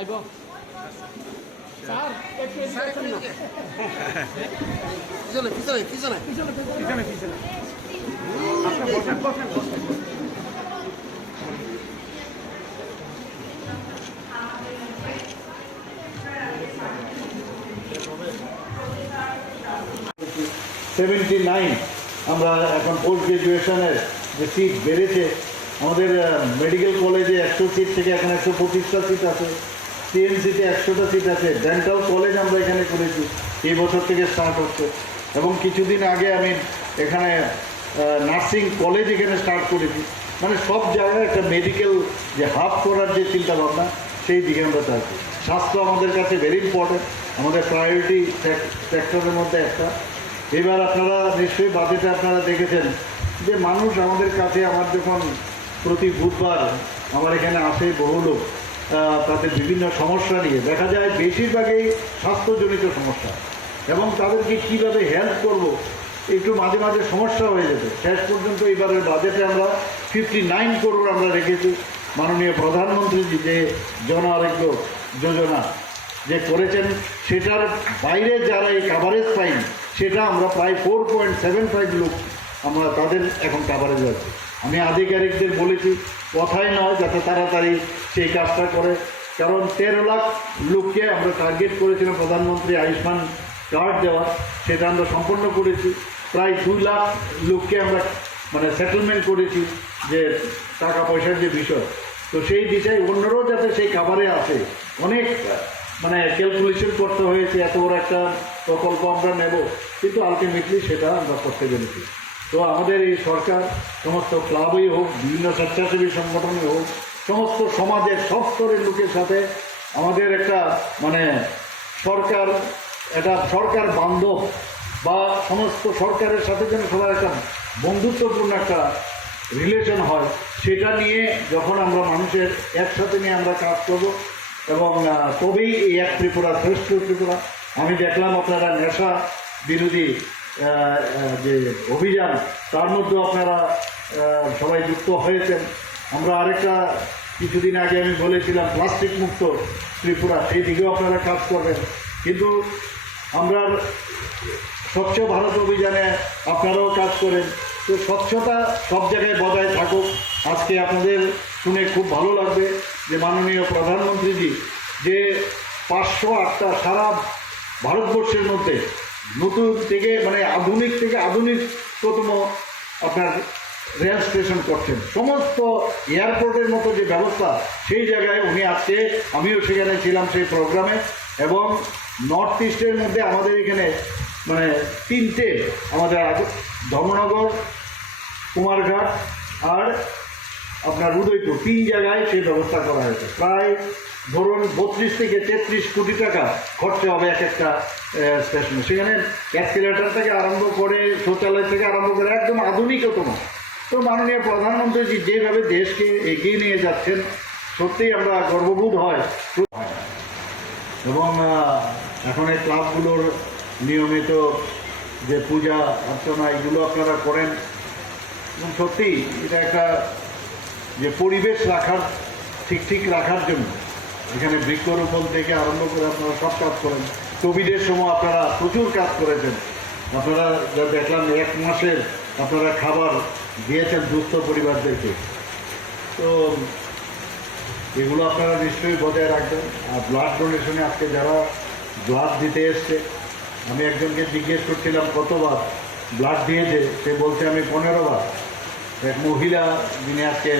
পাইব স্যার একটু পিছনে পিছনে পিছনে পিছনে পিছনে পিছনে আপনি বসেন বসেন বসেন 79 আমরা এখন পোস্ট গ্রাজুয়েশনের যে সিট বেড়েছে আমাদের মেডিকেল কলেজে 100 সিট থেকে এখন 125টা সিট আছে, সিএমসিতে 100টা সিট আছে, ডেন্টাল কলেজ আমরা এখানে করেছি, এই বছর থেকে স্টার্ট হচ্ছে। এবং কিছুদিন আগে আমি এখানে নার্সিং কলেজ এখানে স্টার্ট করেছি। মানে সব জায়গায় একটা মেডিকেল যে হাব করার যে চিন্তাভাবনা সেই দিকে আমরা চাইছি। স্বাস্থ্য আমাদের কাছে ভেরি ইম্পর্টেন্ট, আমাদের প্রায়োরিটি সেক্টরের মধ্যে একটা। এবার আপনারা নিশ্চয়ই বাজেটে আপনারা দেখেছেন যে মানুষ আমাদের কাছে, আমার যখন প্রতি বুধবার আমার এখানে আসে বহু লোক, তাদের বিভিন্ন সমস্যা নিয়ে দেখা যায় বেশিরভাগই স্বাস্থ্যজনিত সমস্যা, এবং তাদেরকে কীভাবে হেল্প করব একটু মাঝে মাঝে সমস্যা হয়ে যেত। শেষ পর্যন্ত এবারের বাজেটে আমরা 59 করোড় আমরা রেখেছি। মাননীয় প্রধানমন্ত্রীজি যে জন আরোগ্য যোজনা যে করেছেন সেটার বাইরে যারা এই কাভারেজ পাইনি সেটা আমরা প্রায় 4.75 লোক আমরা তাদের এখন কাভারেজ আছে। আমি আধিকারিকদের বলেছি কথাই নয় যাতে তাড়াতাড়ি সেই কাজটা করে, কারণ 13 লাখ লোককে আমরা টার্গেট করেছিলাম প্রধানমন্ত্রী আয়ুষ্মান কার্ড দেওয়া, সেটা আমরা সম্পন্ন করেছি। প্রায় 2 লাখ লোককে আমরা মানে সেটেলমেন্ট করেছি যে টাকা পয়সার যে বিষয়, তো সেই দিশায় অন্যরাও যাতে সেই কাভারে আসে অনেক মানে ক্যালকুলেশন করতে হয়েছে। এত বড় একটা প্রকল্প আমরা নেব, কিন্তু আলটিমেটলি সেটা আমরা করতে পেরেছি। তো আমাদের এই সরকার সমস্ত ক্লাবই হোক, বিভিন্ন স্বেচ্ছাসেবী সংগঠনই হোক, সমস্ত সমাজের সব স্তরের লোকের সাথে আমাদের একটা মানে সরকার, এটা সরকার বান্ধব বা সমস্ত সরকারের সাথে যেন সবার একটা বন্ধুত্বপূর্ণ একটা রিলেশন হয়, সেটা নিয়ে যখন আমরা মানুষের একসাথে নিয়ে আমরা কাজ করব, এবং তবেই এই এক ত্রিপুরা শ্রেষ্ঠ ত্রিপুরা। আমি দেখলাম আপনারা নেশা বিরোধী যে অভিযান, তার মধ্যেও আপনারা সবাই যুক্ত হয়েছেন। আমরা আরেকটা কিছুদিন আগে আমি বলেছিলাম প্লাস্টিক মুক্ত ত্রিপুরা, সেই দিকেও আপনারা কাজ করবেন। কিন্তু আমরা স্বচ্ছ ভারত অভিযানে আপনারাও কাজ করেন, তো স্বচ্ছতা সব জায়গায় বজায় থাকুক। আজকে আপনাদের শুনে খুব ভালো লাগবে যে মাননীয় প্রধানমন্ত্রীজি যে 508টা সারা ভারতবর্ষের মধ্যে নতুন থেকে মানে আধুনিক থেকে আধুনিকতম আপনার রেল স্টেশন করছেন, সমস্ত এয়ারপোর্টের মতো যে ব্যবস্থা সেই জায়গায় উনি আজকে, আমিও সেখানে ছিলাম সেই প্রোগ্রামে। এবং নর্থ ইস্টের মধ্যে আমাদের এখানে মানে 3টে আমাদের ধর্মনগর, কুমারঘাট আর আপনার উদয়পুর, 3 জায়গায় সেই ব্যবস্থা করা হয়েছে। প্রায় ধরুন 32 থেকে 33 কোটি টাকা খরচা হবে এক একটা স্টেশনে। সেখানে অ্যাসকেলেটর থেকে আরম্ভ করে, শৌচালয় থেকে আরম্ভ করে একদম আধুনিকতম। তো মাননীয় প্রধানমন্ত্রী যেভাবে দেশকে এগিয়ে নিয়ে যাচ্ছেন, সত্যিই আমরা গর্ববোধ হয়। এবং এখন এই ক্লাবগুলোর নিয়মিত যে পূজা অর্চনা এগুলো আপনারা করেন, এবং সত্যি এটা একটা যে পরিবেশ রাখার ঠিক রাখার জন্য এখানে বৃক্ষরোপণ থেকে আরম্ভ করে আপনারা সব কাজ করেন। কোভিডের সময় আপনারা প্রচুর কাজ করেছেন। আপনারা যা দেখলাম 1 মাসের আপনারা খাবার দিয়েছেন দুস্থ পরিবারদেরকে, তো এগুলো আপনারা নিশ্চয়ই বজায় রাখবেন। আর ব্লাড ডোনেশনে আজকে যারা ব্লাড দিতে এসছে, আমি একজনকে জিজ্ঞেস করছিলাম কতবার ব্লাড দিয়েছে, সে বলছে আমি 15 বার। এক মহিলা যিনি আজকে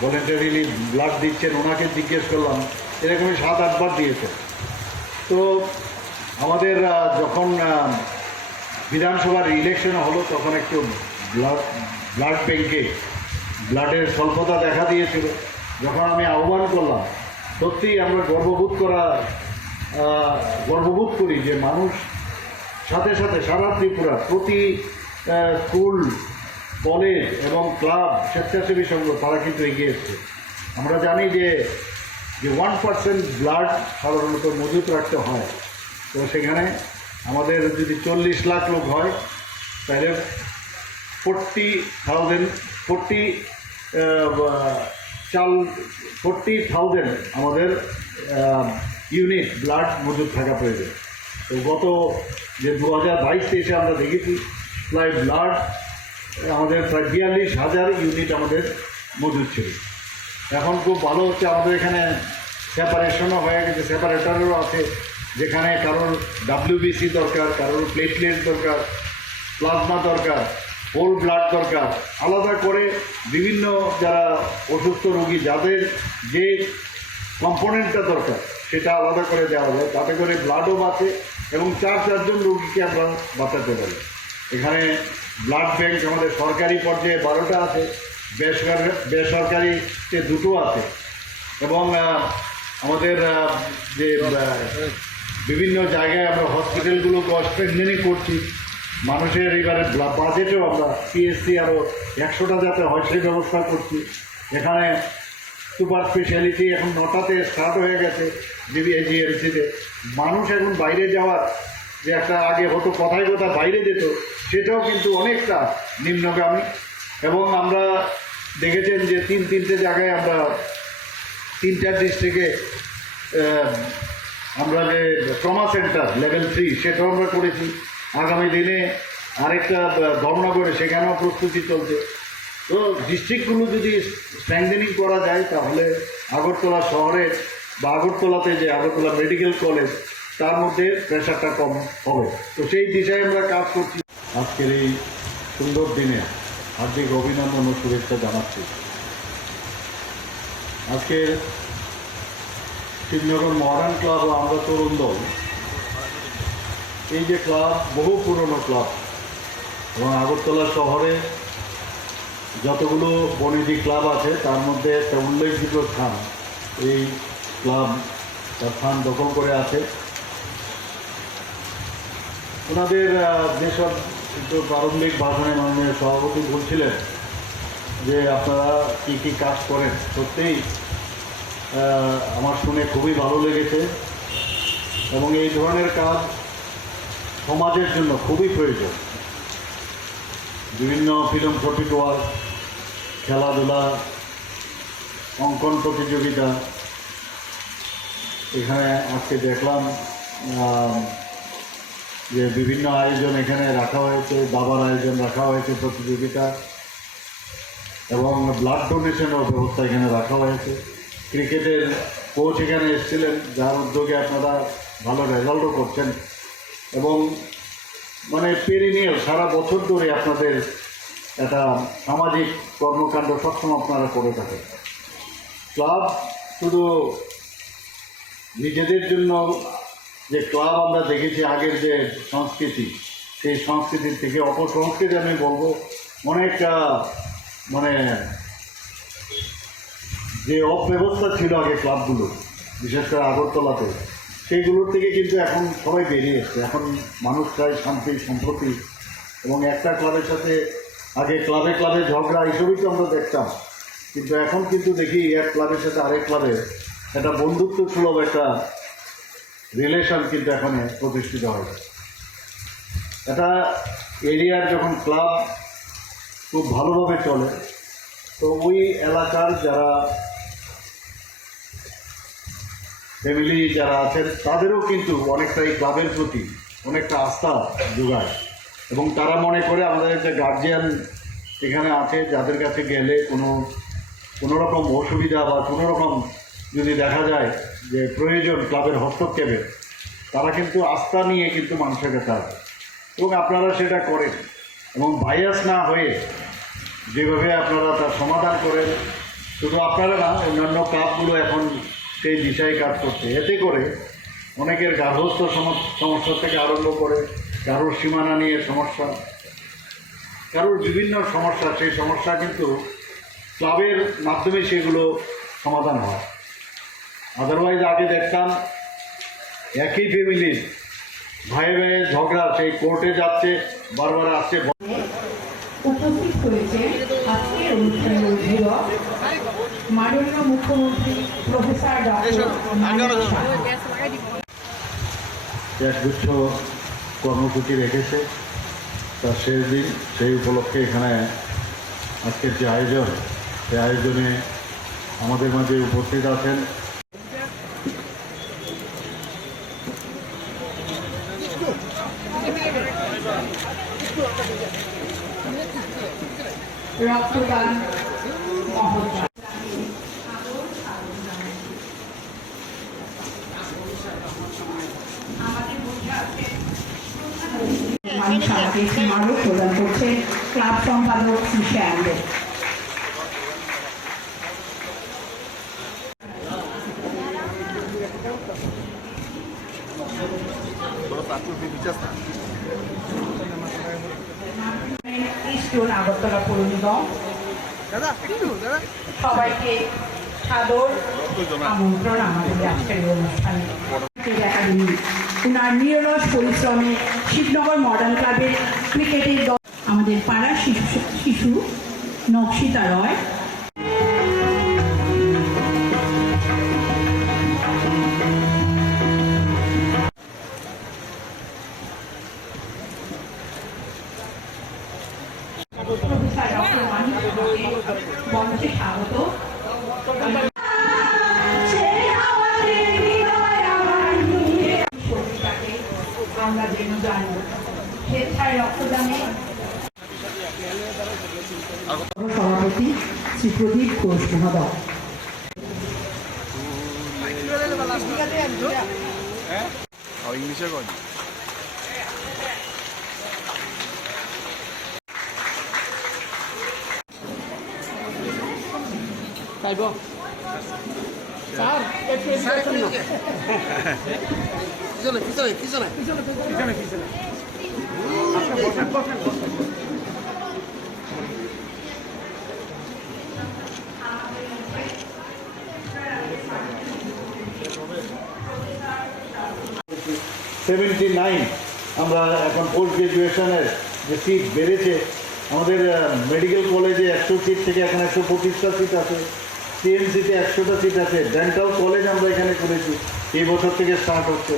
ভলেন্টারিলি ব্লাড দিচ্ছেন, ওনাকে জিজ্ঞেস করলাম, এরকমই 7-8 বার দিয়েছে। তো আমাদের যখন বিধানসভার ইলেকশন হলো তখন একটু ব্লাড ব্যাঙ্কে ব্লাডের স্বল্পতা দেখা দিয়েছিল। যখন আমি আহ্বান করলাম, সত্যিই আমরা গর্ববোধ করি যে মানুষ সাথে সাথে সারা ত্রিপুরা প্রতি স্কুল, কলেজ এবং ক্লাব, স্বেচ্ছাসেবী সংঘ তারা কিন্তু এগিয়ে এসছে। আমরা জানি যে 1% ব্লাড সাধারণত মজুত রাখতে হয়, তো সেখানে আমাদের যদি 40 লাখ লোক হয় তাহলে 40,000 আমাদের ইউনিট ব্লাড মজুদ থাকা প্রয়োজন। তো গত যে 2022-23 আমরা দেখেছি প্রায় ব্লাড আমাদের প্রায় 42,000 ইউনিট আমাদের মজুদ ছিল। এখন খুব ভালো হচ্ছে, আমাদের এখানে সেপারেশনও হয়ে গেছে, সেপারেটারও আছে, যেখানে কারোর WBC দরকার, কারোর প্লেটলেট দরকার, প্লাজমা দরকার, হোল ব্লাড দরকার, আলাদা করে বিভিন্ন যারা অসুস্থ রোগী যাদের যে কম্পোনেন্টটা দরকার সেটা আলাদা করে দেওয়া যায়, তাতে করে ব্লাডও বাঁচে এবং 4-4 রোগীকে আমরা বাঁচাতে পারি। এখানে ব্লাড ব্যাংক আমাদের সরকারি পর্যায়ে 12টা আছে, বেসরকারিতে 2টো আছে এবং আমাদের যে বিভিন্ন জায়গায় আমরা হসপিটালগুলোকে স্ট্রেংথেনিং করছি। মানুষের এবারে বাজেটেও আমরা PSC আরও 100টা যাতে হয় সেই ব্যবস্থা করছি। এখানে সুপার স্পেশালিটি এখন 9টাতে স্টার্ট হয়ে গেছে GBIGMCতে। মানুষ এখন বাইরে যাওয়ার যে একটা আগে হতো কথায় কথা বাইরে যেত, সেটাও কিন্তু অনেকটা নিম্নগামী। এবং আমরা দেখেছেন যে 3-3টে জায়গায় আমরা 3টা ডিস্ট্রিক্টে আমরা যে ট্রমা সেন্টার লেভেল 3 সেটাও আমরা করেছি। আগামী দিনে আরেকটা ধর্মনগরে সেখানেও প্রস্তুতি চলছে। তো ডিস্ট্রিক্টগুলো যদি স্ট্রেংথেনিং করা যায় তাহলে আগরতলা শহরে বা আগরতলাতে যে আগরতলা মেডিকেল কলেজ তার মধ্যে প্রেশারটা কম হবে। তো সেই দিশায় আমরা কাজ করছি। আজকের এই সুন্দর দিনে হার্দিক অভিনন্দন ও শুভেচ্ছা জানাচ্ছি। আজকের শিবনগর মডার্ন ক্লাব ও আমরা তরুণ দল, এই যে ক্লাব বহু পুরনো ক্লাব এবং আগরতলা শহরে যতগুলো বনেদি ক্লাব আছে তার মধ্যে একটা উল্লেখযোগ্য স্থান এই ক্লাব তার স্থান দখল করে আছে। ওনাদের যেসব একটু প্রারম্ভিক ভাষণে মাননীয় সভাপতি বলছিলেন যে আপনারা কী কী কাজ করেন, সত্যিই আমার শুনে খুবই ভালো লেগেছে এবং এই ধরনের কাজ সমাজের জন্য খুবই প্রয়োজন। বিভিন্ন ফিল্ম প্রোটিট ওয়ার্ক, খেলাধুলা, অঙ্কন প্রতিযোগিতা, এখানে আজকে দেখলাম যে বিভিন্ন আয়োজন এখানে রাখা হয়েছে, দাবার আয়োজন রাখা হয়েছে প্রতিযোগিতা এবং ব্লাড ডোনেশনের ব্যবস্থা এখানে রাখা হয়েছে। ক্রিকেটের কোচ এখানে এসেছিলেন, যার উদ্যোগে আপনারা ভালো রেজাল্টও করছেন এবং মানে পেরিনিয়াল সারা বছর ধরে আপনাদের একটা সামাজিক কর্মকাণ্ড সবসময় আপনারা করে থাকেন। ক্লাব শুধু নিজেদের জন্য যে ক্লাব আমরা দেখেছি আগের যে সংস্কৃতি, সেই সংস্কৃতির থেকে অপসংস্কৃতি আমি বলবো অনেকটা মানে যে অব্যবস্থা ছিল আগে ক্লাবগুলো, বিশেষ করে আগরতলাতে, সেইগুলোর থেকে কিন্তু এখন সবাই বেরিয়ে এসছে। এখন মানুষ চায় শান্তি সম্প্রতি এবং একটা ক্লাবের সাথে আগে ক্লাবে ক্লাবে ঝগড়া এইসবই তো আমরা দেখতাম, কিন্তু এখন কিন্তু দেখি এক ক্লাবের সাথে আরেক ক্লাবের একটা বন্ধুত্ব সুলভ একটা রিলেশন কিন্তু এখন প্রতিষ্ঠিত হয়। এটা এরিয়ার যখন ক্লাব খুব ভালোভাবে চলে তো ওই এলাকার যারা ফ্যামিলি যারা আছেন তাদেরও কিন্তু অনেকটা এই ক্লাবের প্রতি অনেকটা আস্থা যোগায় এবং তারা মনে করে আমাদের একটা গার্জিয়ান এখানে আছে, যাদের কাছে গেলে কোনো রকম অসুবিধা বা কোনো রকম যদি দেখা যায় যে প্রয়োজন ক্লাবের হস্তক্ষেপে, তারা কিন্তু আস্থা নিয়ে কিন্তু মানুষের কাছে আসে এবং আপনারা সেটা করেন এবং বায়াস না হয়ে যেভাবে আপনারা তার সমাধান করেন, শুধু আপনারা না, অন্যান্য ক্লাবগুলো এখন সেই দিশায় কাজ করছে। এতে করে অনেকের গার্হস্থ্য সমস্যা থেকে আরম্ভ করে কারোর সীমানা নিয়ে সমস্যা, কারোর বিভিন্ন সমস্যা, সেই সমস্যা কিন্তু ক্লাবের মাধ্যমে সেগুলো সমাধান হয়। আদারওয়াইজ আগে দেখতাম একই ফ্যামিলির ভাই ভাইয়ে ঝগড়া, সেই কোর্টে যাচ্ছে, বারবার আসছে। উপস্থিত হয়েছে আজকের অনুষ্ঠানের অভিভাবক মাননীয় মুখ্যমন্ত্রী প্রফেসর একগুচ্ছ কর্মসূচি রেখেছে তার শেষ দিন, সেই উপলক্ষে এখানে আজকের যে আয়োজন, সেই আয়োজনে আমাদের মাঝে উপস্থিত আছেন রক্তদান মহোৎসব। মানুষ আমাকে স্মারক প্রদান করছে ক্লাব সম্পাদক শ্যামল। ইস্টন আগরতলা পৌর নিগম সবাইকে সাদর আমন্ত্রণ আমাদের আজকের অনুষ্ঠানে। একাডেমি ওনার নিরলস পরিশ্রমে শিবনগর মডার্ন ক্লাবের ক্রিকেটের দল, আমাদের পাড়ার শিশু নকশিতা রয়, মঞ্চে স্বাগত। আমরা যেন জানি স্বেচ্ছায় রক্তদানে সভাপতি শ্রী প্রদীপ ঘোষ মহোদয়। ইংলিশে কয় তাইব স্যার পিছনে পিছনে পিছনে পিছনে পিছনে আচ্ছা বসেন বসেন বসেন। 79 আমরা এখন পোস্ট গ্রাজুয়েশনের যে সিট বেড়েছে, আমাদের মেডিকেল কলেজে 100 সিট থেকে এখন 125টা সিট আছে, সিএমসিতে 100টা সিট আছে, ডেন্টাল কলেজ আমরা এখানে করেছি, এই বছর থেকে স্টার্ট হচ্ছে।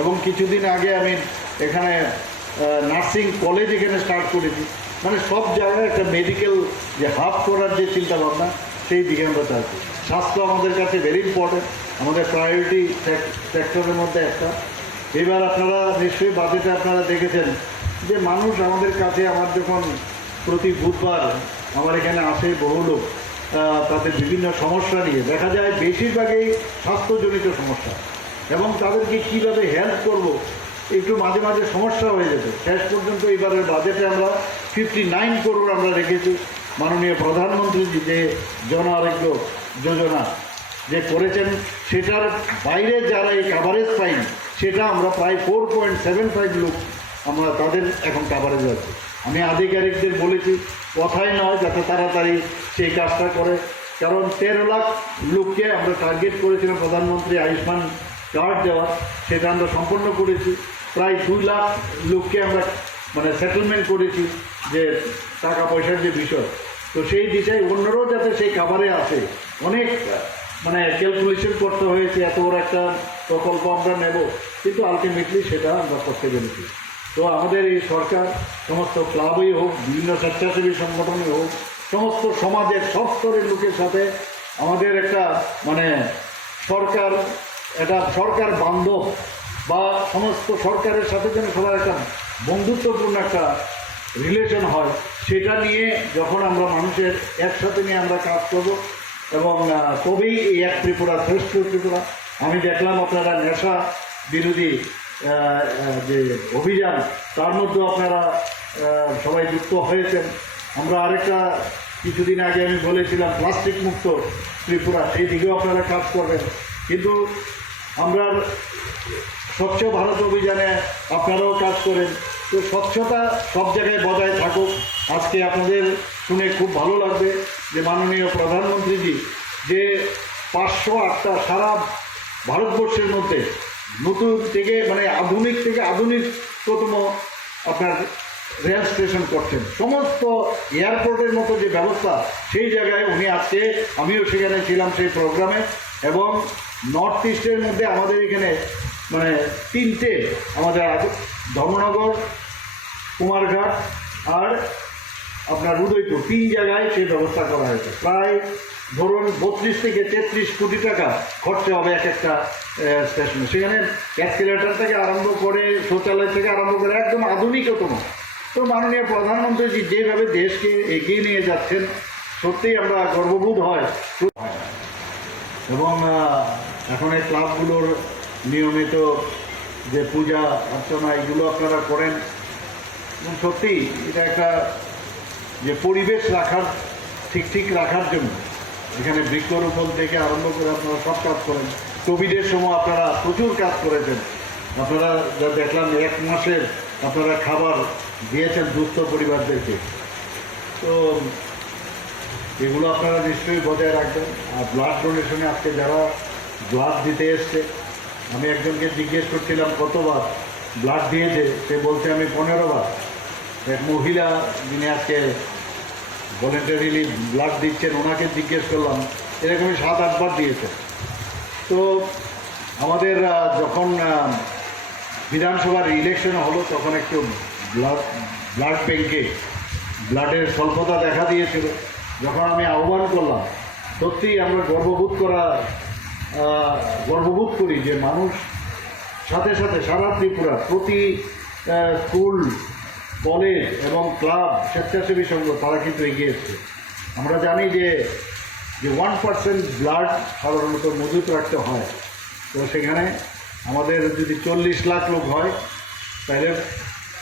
এবং কিছুদিন আগে আমি এখানে নার্সিং কলেজ এখানে স্টার্ট করেছি। মানে সব জায়গায় একটা মেডিকেল যে হাব করার যে চিন্তা ভাবনা, সেই দিকে আমরা চাইছি। স্বাস্থ্য আমাদের কাছে ভেরি ইম্পর্টেন্ট, আমাদের প্রায়োরিটি সেক্টরের মধ্যে একটা। এবার আপনারা নিশ্চয়ই বাজেটে আপনারা দেখেছেন যে মানুষ আমাদের কাছে, আমার যখন প্রতি বুধবার আমার এখানে আসে বহু লোক, তাদের বিভিন্ন সমস্যা নিয়ে, দেখা যায় বেশিরভাগই স্বাস্থ্যজনিত সমস্যা, এবং তাদেরকে কীভাবে হেল্প করব একটু মাঝে মাঝে সমস্যা হয়ে যেত। শেষ পর্যন্ত এবারের বাজেটে আমরা 59 করোড় আমরা রেখেছি। মাননীয় প্রধানমন্ত্রী যে জন আরোগ্য যোজনা যে করেছেন, সেটার বাইরে যারা এই কাভারেজ পাইনি, সেটা আমরা প্রায় 4.75 লোক আমরা তাদের এখন কাভারেজ আছে। আমি আধিকারিকদের বলেছি কথাই নয়, যাতে তাড়াতাড়ি সেই কাজটা করে, কারণ 13 লাখ লোককে আমরা টার্গেট করেছিলাম প্রধানমন্ত্রী আয়ুষ্মান কার্ড দেওয়া, সেটা আমরা সম্পন্ন করেছি। প্রায় 2 লাখ লোককে আমরা মানে সেটেলমেন্ট করেছি, যে টাকা পয়সার যে বিষয়, তো সেই দিশায় অন্যরাও যাতে সেই কাভারে আসে, অনেক মানে ক্যালকুলেশন করতে হয়েছে। এত বড় একটা প্রকল্প আমরা নেব, কিন্তু আলটিমেটলি সেটা আমরা করতে পেরেছি। তো আমাদের এই সরকার সমস্ত ক্লাবই হোক, বিভিন্ন স্বেচ্ছাসেবী সংগঠনই হোক, সমস্ত সমাজের সব স্তরের লোকের সাথে আমাদের একটা মানে সরকার, এটা সরকার বান্ধব বা সমস্ত সরকারের সাথে যেন সবার একটা বন্ধুত্বপূর্ণ একটা রিলেশন হয়, সেটা নিয়ে যখন আমরা মানুষের একসাথে নিয়ে আমরা কাজ করব, এবং তবেই এই এক ত্রিপুরা শ্রেষ্ঠ ত্রিপুরা। আমি দেখলাম আপনারা নেশা বিরোধী যে অভিযান, তার মধ্যে আপনারা সবাই যুক্ত হয়েছেন। আমরা আরেকটা কিছুদিন আগে আমি বলেছিলাম প্লাস্টিক মুক্ত ত্রিপুরা, সেই দিকেও আপনারা কাজ করবেন। কিন্তু আমরা স্বচ্ছ ভারত অভিযানে আপনারাও কাজ করেন, তো স্বচ্ছতা সব জায়গায় বজায় থাকুক। আজকে আপনাদের শুনে খুব ভালো লাগবে যে মাননীয় প্রধানমন্ত্রীজি যে 508টা সারা ভারতবর্ষের মধ্যে নতুন থেকে মানে আধুনিক থেকে আধুনিকতম আপনার রেল স্টেশন করছেন, সমস্ত এয়ারপোর্টের মতো যে ব্যবস্থা, সেই জায়গায় উনি আজকে, আমিও সেখানে ছিলাম সেই প্রোগ্রামে। এবং নর্থ ইস্টের মধ্যে আমাদের এখানে মানে 3টে, আমাদের ধর্মনগর, কুমারঘাট আর আপনার উদয়পুর, 3 জায়গায় সেই ব্যবস্থা করা হয়েছে। প্রায় ধরুন 32 থেকে 33 কোটি টাকা খরচা হবে এক একটা স্টেশনে। সেখানে অ্যাসকেলেটর থেকে আরম্ভ করে, শৌচালয় থেকে আরম্ভ করে একদম আধুনিকতম তো মাননীয় প্রধানমন্ত্রী যেভাবে দেশকে এগিয়ে নিয়ে যাচ্ছেন সত্যিই আমরা গর্ববোধ হয়। এবং এখন এই ক্লাবগুলোর নিয়মিত যে পূজা অর্চনা এগুলো আপনারা করেন এবং সত্যি এটা একটা যে পরিবেশ রাখার ঠিক রাখার জন্য এখানে বৃক্ষরোপণ থেকে আরম্ভ করে আপনারা সব কাজ করেন। কোভিডের সময় আপনারা প্রচুর কাজ করেছেন। আপনারা যা দেখলাম 1 মাসের আপনারা খাবার দিয়েছেন দুস্থ পরিবারদেরকে। তো এগুলো আপনারা নিশ্চয়ই বজায় রাখবেন। আর ব্লাড ডোনেশনে আজকে যারা ব্লাড দিতে এসছে, আমি একজনকে জিজ্ঞেস করছিলাম কতবার ব্লাড দিয়েছে, সে বলছে আমি 15 বার। এক মহিলা যিনি আজকে ভলেন্টারিলি ব্লাড দিচ্ছেন ওনাকে জিজ্ঞেস করলাম, এরকমই 7-8 বার দিয়েছে। তো আমাদের যখন বিধানসভার ইলেকশন হলো তখন একটু ব্লাড ব্যাঙ্কে ব্লাডের স্বল্পতা দেখা দিয়েছিল। যখন আমি আহ্বান করলাম, সত্যিই আমরা গর্ববোধ করি যে মানুষ সাথে সাথে সারা ত্রিপুরা প্রতি স্কুল, কলেজ এবং ক্লাব, স্বেচ্ছাসেবী সংঘ তারা কিন্তু এগিয়ে এসছে। আমরা জানি যে 1% ব্লাড সাধারণত মজুত রাখতে হয়। তো সেখানে আমাদের যদি 40 লাখ লোক হয় তাহলে